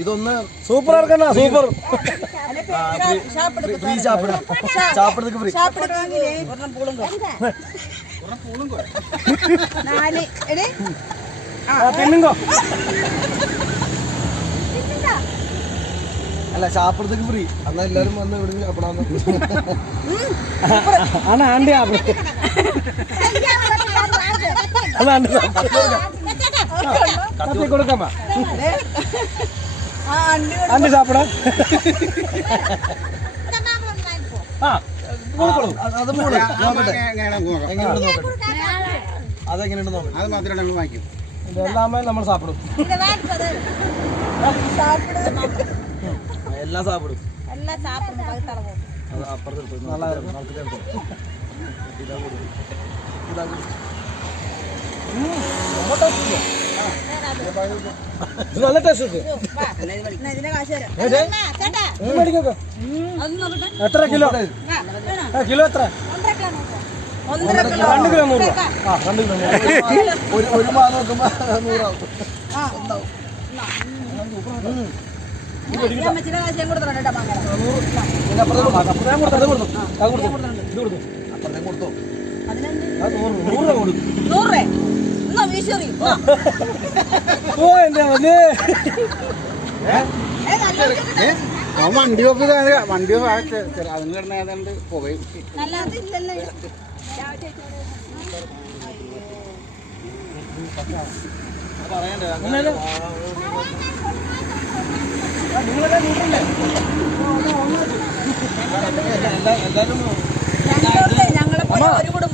ഇതൊന്ന് super ആർക്കണ്ട super free ചാപ്പിടത്തേക്ക് free തിന്നുങ്കോ അല്ല ചാപ്പിടത്തേക്ക് free എന്നാ എല്ലാരും വന്ന് ഇവിടുന്ന് ചാപ്പിടാന്ന് ആണ് ആണ്ടി കത്തി കൊടുക്കാമ ആണ്ടി ചാപ്പിടാ അതെങ്ങനെയുണ്ട് നോക്കാം അത് മാത്രമേ നമ്മൾ വാങ്ങിക്കും ഇതെല്ലാമേ നമ്മൾ സാപ്പിടും എല്ലാം സാപ്പിടും അപ്പുറത്ത് നല്ല ടേസ്റ്റ് എത്ര കിലോ കിലോ എത്ര 2 കിലോ 100 രൂപ 2 കിലോ ഒരു മാ നോക്കുമ്പോ 100 ആവും വണ്ടി ഓഫ് വണ്ടി ഓഫ് അതിന് കിടന്ന ഏതാണ്ട് പോയി പറയണ്ടേ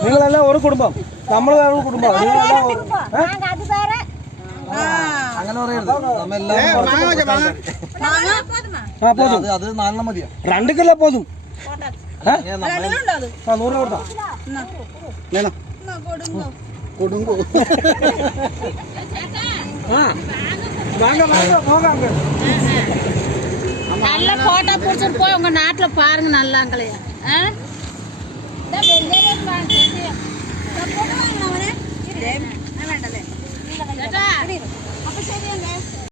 നിങ്ങളെല്ലാം ഒരു കുടുംബം നമ്മൾ കുടുംബം അങ്ങനെ പറയരുത് അത് 4 മതിയോ 2 കിലോ പോതും 100 രൂപ കൊടുത്താ കൊടുങ്കോ நல்ல போட்டோ பிடிச்சிட்டு போய் உங்க நாட்டுல பாருங்க நல்லா அங்களையா அப்ப சரி